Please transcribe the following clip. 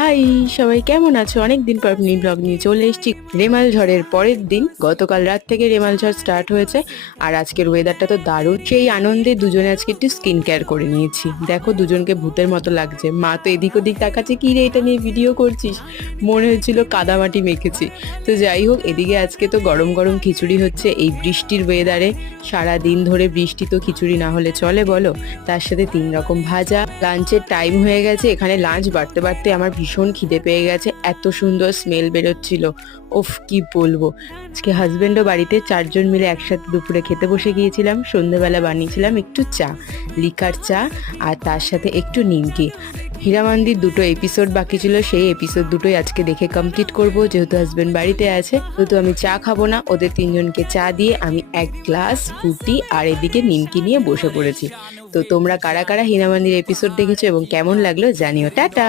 High, সবাই কেমন আছো? অনেকদিন পর মিনি ব্লগ নিয়ে চলে এসেছি। রেমাল ঝড়ের পরের দিন, গতকাল রাত থেকে রেমাল ঝড় স্টার্ট হয়েছে। আর আজকের ওয়েদারটা তো দারুণ। সেই আনন্দে দুজনে আজকে একটু স্কিন কেয়ার করে নিয়েছি। দেখো দুজনকে ভূতের মতো লাগছে। মা তো এদিক ওদিক তাকাচ্ছে, কি রে এটা নিয়ে ভিডিও করছিস? মনে হচ্ছিল কাদামাটি মেখেছি। তো যাই হোক, এদিকে আজকে তো গরম গরম খিচুড়ি হচ্ছে এই বৃষ্টির ওয়েদারে। সারা দিন ধরে বৃষ্টি, তো খিচুড়ি না হলে চলে বলো? তার সাথে 3 রকম ভাজা। লাঞ্চের টাইম হয়ে গেছে, এখানে লাঞ্চ বাড়তে বাড়তে আমার ভীষণ খিদে পেয়ে গেছে। এত সুন্দর স্মেল বেরোচ্ছিল, ওফ কি বলবো। আজকে হাজবেন্ডও বাড়িতে, 4জন মিলে একসাথে দুপুরে খেতে বসে গিয়েছিলাম। সন্ধ্যেবেলা বানিয়েছিলাম একটু চা, লিকার চা, আর তার সাথে একটু নিমকি। হীরামান্দির 2টো এপিসোড বাকি ছিল, সেই এপিসোড দুটোই আজকে দেখে কমপ্লিট করব। যেহেতু হাজবেন্ড বাড়িতে আছে, যেহেতু আমি চা খাবো না, ওদের 3জনকে চা দিয়ে আমি এক গ্লাস ফ্রুটি আর এদিকে নিমকি নিয়ে বসে পড়েছি। তো তোমরা কারা কারা হীরামান্দির এপিসোড দেখেছো এবং কেমন লাগলো জানিও। টাটা।